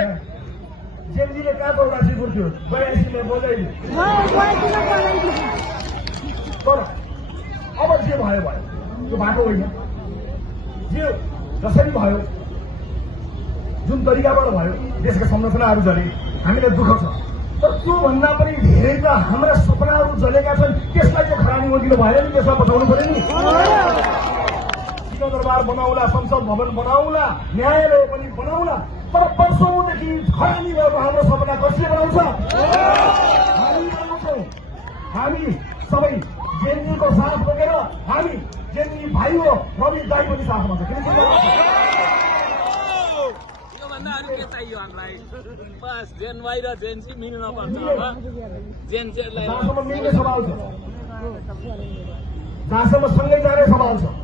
जेलजीले कहाँ चौरासी पुर्थ्यो 82 बजाइदियो तर अब जे भयो भयो त्यो बाटो होइन जे जसरी भयो जुन तरिकाबाट भयो देशका संरचनाहरू जले हामीलाई दुःख छ तर त्योभन्दा पनि धेरै त हाम्रा सपनाहरू जलेका छन् त्यसलाई चाहिँ खरानी दिनु भएन नि त्यसमा बचाउनु पर्यो नि दरबार बनाउला संसद भवन बनाउला न्यायालय पनि बनाउला तर वर्षौंदेखि खरानी भएको हाम्रो सपना कसले बनाउँछ हामी बनाउँछौँ हामी सबै जेनजीको साथ बोकेर हामी जेनजी भाइ हो रवि दाई पनि साथमा छ के चाहियो हामीलाई बस जेन भाइ र जेनसी मिल्न पर्छ अब जेनसीलाई जहाँसम्म मिल्ने सवाल छ जहाँसम्म सँगै जाने सवाल छ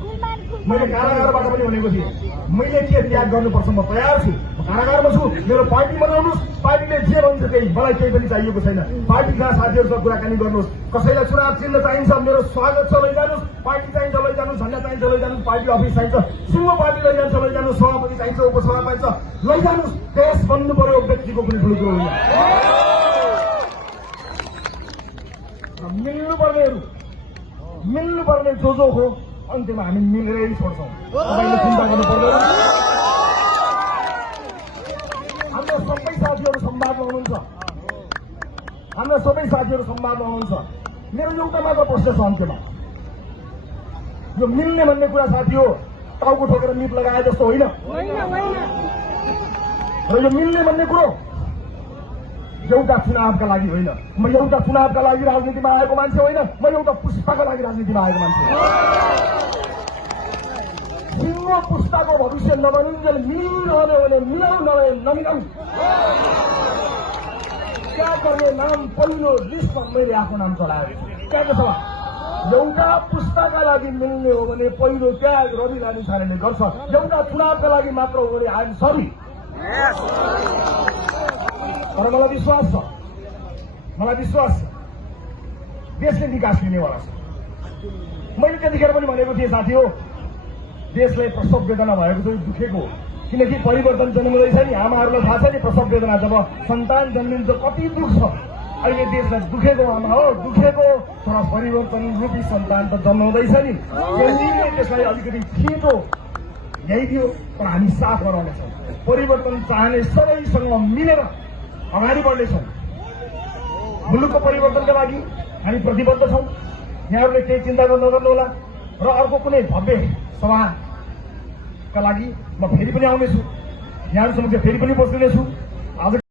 मैले कारागारबाट पनि भनेको थिएँ मैले के त्याग गर्नुपर्छ म तयार छु कारागारमा छु मेरो पार्टी बनाउनुहोस् पार्टीले जे भन्छ त्यही मलाई केही पनि चाहिएको छैन पार्टीका साथीहरूसँग कुराकानी गर्नुहोस् कसैलाई चुनाव चिन्ह चाहिन्छ मेरो स्वागत छ लैजानुहोस् पार्टी चाहिन्छ लैजानुहोस् झन्डा चाहिन्छ लैजानुहोस् पार्टी अफिस चाहिन्छ सिङ्गो पार्टी लैजान्छ लैजानुहोस् सभापति चाहिन्छ उपसभापति चाहिन्छ लैजानुहोस् देश बन्नु पर्यो व्यक्तिको कुनै ठुलो कुरो होइन मिल्नुपर्ने जो हो अन्त्यमा हामी मिलेरै छोड्छौँ तपाईँले चिन्ता गर्नु पर्दैन हाम्रा सबै साथीहरू संवादमा हुनुहुन्छ मेरो एउटा मात्र प्रश्न छ अन्त्यमा यो मिल्ने भन्ने कुरा साथी हो टाउको ठोकेर मिप लगाए जस्तो होइन र यो मिल्ने भन्ने कुरो एउटा चुनावका लागि होइन म एउटा चुनावका लागि राजनीतिमा आएको मान्छे होइन म एउटा पुस्ताको लागि राजनीतिमा आएको मान्छे सिङ्गो पुस्ताको भविष्य नबनिन्जेल मिलिरहने भने मिलाउ नभए नमिलाउ क्या गर्ने नाम पहिलो लिस्टमा मैले आफ्नो नाम चलाएको त्यहाँको सभा एउटा पुस्ताका लागि मिल्ने हो भने पहिलो त्याग रवि लामिछानेले गर्छ एउटा चुनावका लागि मात्र हो भने आइएम सरी तर मलाई विश्वास छ देशले विकास लिनेवाला छ मैले त्यतिखेर पनि भनेको थिएँ साथी हो देशलाई प्रसव वेदना भएको छ दुखेको किनकि परिवर्तन जन्मिँदैछ नि आमाहरूलाई थाहा छ नि प्रसव वेदना जब सन्तान जन्मिन्छ कति दुःख छ अहिले देशलाई दुखेको आमा हो दुखेको तर परिवर्तन रूपी सन्तान त जन्माउँदैछ नि त्यसलाई अलिकति छिटो ल्याइदियो तर हामी साथमा रहनेछौँ परिवर्तन चाहने सबैसँग मिलेर अगाडि बढ्नेछौँ मुलुकको परिवर्तनका लागि हामी प्रतिबद्ध छौँ यहाँहरूले केही चिन्ता नगर्नुहोला र अर्को कुनै भव्य सभाका लागि म फेरि पनि आउनेछु यहाँहरू समक्ष फेरि पनि बस्नेछु आज